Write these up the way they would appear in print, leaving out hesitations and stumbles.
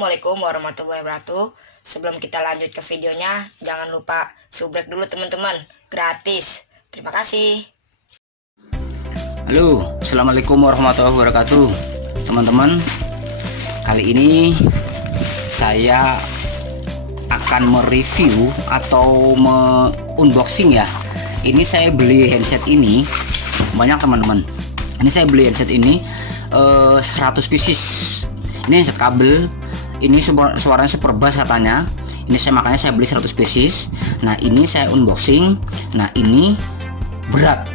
Assalamualaikum warahmatullahi wabarakatuh. Sebelum kita lanjut ke videonya, jangan lupa subrek dulu teman-teman, gratis. Terima kasih. Halo, assalamualaikum warahmatullahi wabarakatuh, teman-teman. Kali ini saya akan mereview atau unboxing ya. Ini saya beli handset ini banyak teman-teman. Ini saya beli handset ini 100 pieces. Ini handset kabel. Ini suaranya super bass katanya. Makanya saya beli 100 pieces. Nah, ini saya unboxing. Nah, ini berat.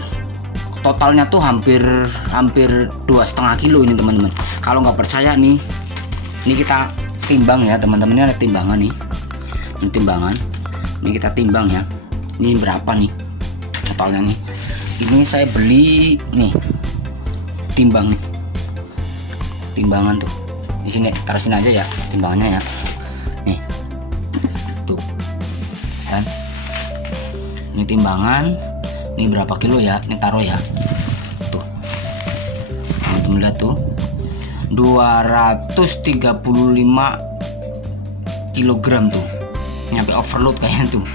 Totalnya tuh hampir 2,5 kilo ini teman-teman. Kalau nggak percaya nih, ini kita timbang ya teman-teman. Ini ada timbangan nih. Ini timbangan. Ini kita timbang ya. Ini berapa nih totalnya nih? Ini saya beli nih. Timbang nih. Timbangan tuh. Di sini taruh sini aja ya timbangannya ya. Nih. Tuh. Kan? Ini timbangan. Ini berapa kilo ya? Ini taruh ya. Tuh. Teman-teman lihat tuh. 235 kilogram tuh. Nyampe overload kayaknya tuh.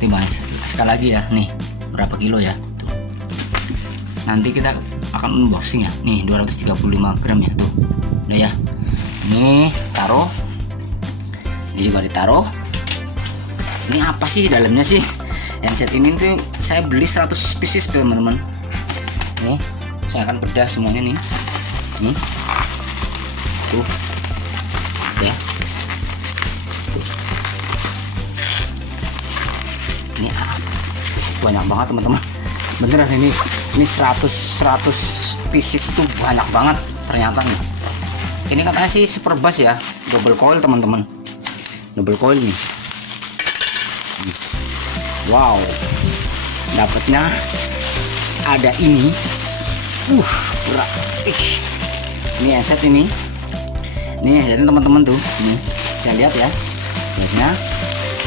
Timbang sekali lagi ya. Nih, berapa kilo ya? Tuh. Nanti kita akan unboxing ya. Nih, 235 gram ya tuh. Udah ya. Ini taruh. Ini juga ditaruh. Ini apa sih dalamnya sih? Handset ini tuh saya beli 100 pieces teman-teman. Nih, saya akan bedah semuanya nih. Nih. Tuh. Ya. Tuh. Ini banyak banget teman-teman. Beneran ini 100 pieces itu banyak banget ternyata nih. Ini katanya sih super bass ya, double coil teman-teman. Double coil nih. Wow, dapatnya ada ini. Berat. Ini handset ini. Ini handsetnya teman-teman tuh. Ini bisa lihat ya. Handsetnya.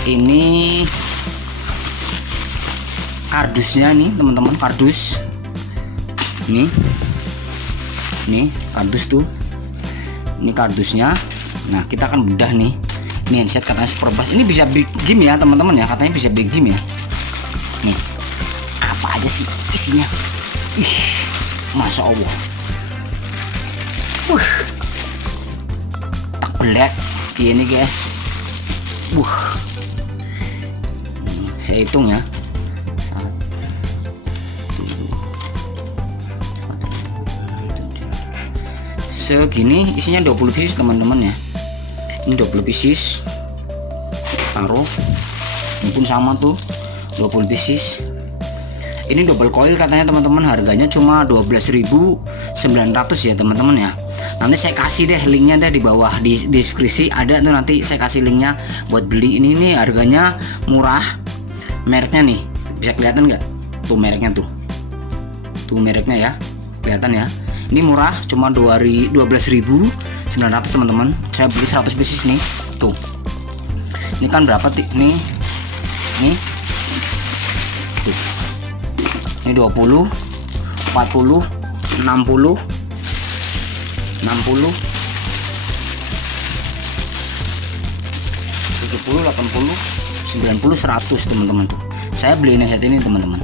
Ini kardusnya nih teman-teman, kardus. Ini kardus tuh. Ini kardusnya. Nah, kita akan bedah nih. Ini handset katanya super bass. Ini bisa big game ya teman-teman ya. Katanya bisa big game ya. Nih, apa aja sih isinya? Ih, masya Allah. Tak belek ini guys. Saya hitung ya. Segini isinya 20 pieces teman-teman ya. Ini 20 pieces. Taruh. Ini pun sama tuh 20 pieces. Ini double coil katanya teman-teman, harganya cuma 12.900 ya teman-teman ya. Nanti saya kasih deh linknya deh di bawah di deskripsi ada tuh, nanti saya kasih linknya buat beli. Ini nih harganya murah. Mereknya nih bisa kelihatan nggak? Tuh mereknya tuh. Tuh mereknya ya. Kelihatan ya. Ini murah, cuma 12.900 teman-teman. Saya beli 100 pieces nih. Tuh. Ini kan berapa nih? Nih. Tuh. Ini 20, 40, 60, 60, 70, 80, 90, 100 teman-teman tuh. Saya beli handset ini teman-teman.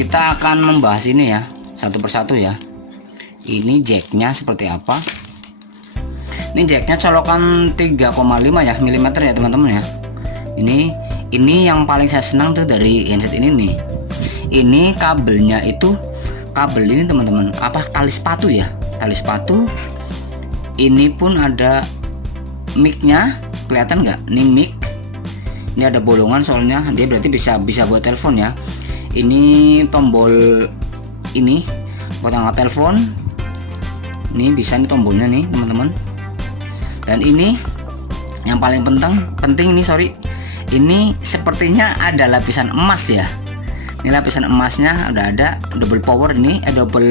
Kita akan membahas ini ya. Satu persatu ya. Ini jacknya seperti apa? Ini jacknya colokan 3,5 ya mm ya teman-teman ya. Ini yang paling saya senang tuh dari handset ini nih. Ini kabelnya itu kabel ini teman-teman. Apa tali sepatu ya? Tali sepatu. Ini pun ada mic-nya. Kelihatan nggak? Ini mic. Ini ada bolongan soalnya dia berarti bisa buat telepon ya. Ini tombol ini buat angkat telepon. Ini bisa nih tombolnya nih teman-teman. Dan ini yang paling penting nih, sorry. Ini sepertinya ada lapisan emas ya. Ini lapisan emasnya udah ada, double power ini, double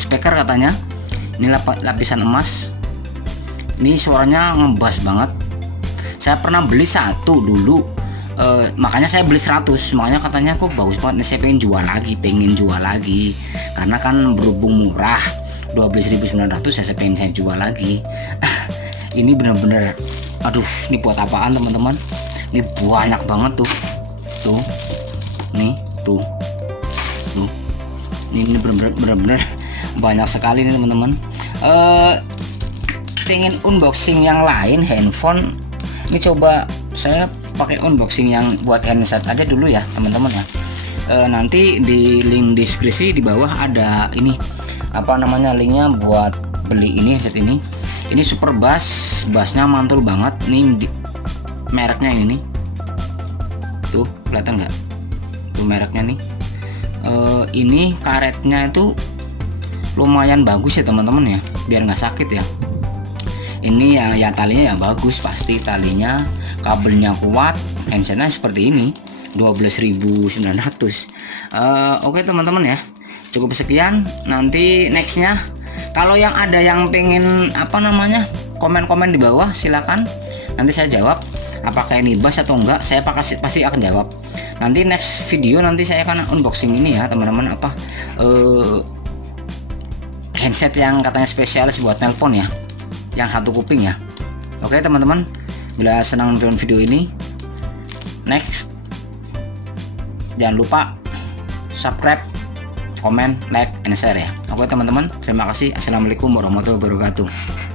speaker katanya. Ini lapisan emas. Ini suaranya ngebass banget. Saya pernah beli satu dulu. Makanya saya beli 100. Makanya katanya kok bagus banget nih, saya pengen jual lagi karena kan berhubung murah 12.900 saya pengen saya jual lagi. Ini bener-bener, aduh, ini buat apaan teman-teman? Ini banyak banget tuh, nih tuh. Ini bener-bener banyak sekali nih teman-teman. Pengen unboxing yang lain handphone, ini coba saya pakai unboxing yang buat handset aja dulu ya teman-teman ya. Nanti di link deskripsi di bawah ada ini apa namanya linknya buat beli ini headset ini. Ini super bassnya mantul banget nih, mereknya ini nih. Tuh kelihatan nggak tuh mereknya nih. Ini karetnya itu lumayan bagus ya teman-teman ya, biar nggak sakit ya. Ini ya talinya ya bagus, pasti talinya, kabelnya kuat, handsetnya seperti ini 12.900. Oke teman-teman ya, cukup sekian. Nanti nextnya kalau yang ada yang pengen apa namanya komen-komen di bawah silakan, nanti saya jawab apakah ini bass atau enggak, saya pasti akan jawab. Nanti next video nanti saya akan unboxing ini ya teman-teman, apa handset yang katanya spesialis buat nelpon ya, yang satu kuping ya. Oke teman-teman, bila senang nonton video ini, next jangan lupa subscribe, comment, like, and share ya. Oke teman-teman, terima kasih. Assalamualaikum warahmatullahi wabarakatuh.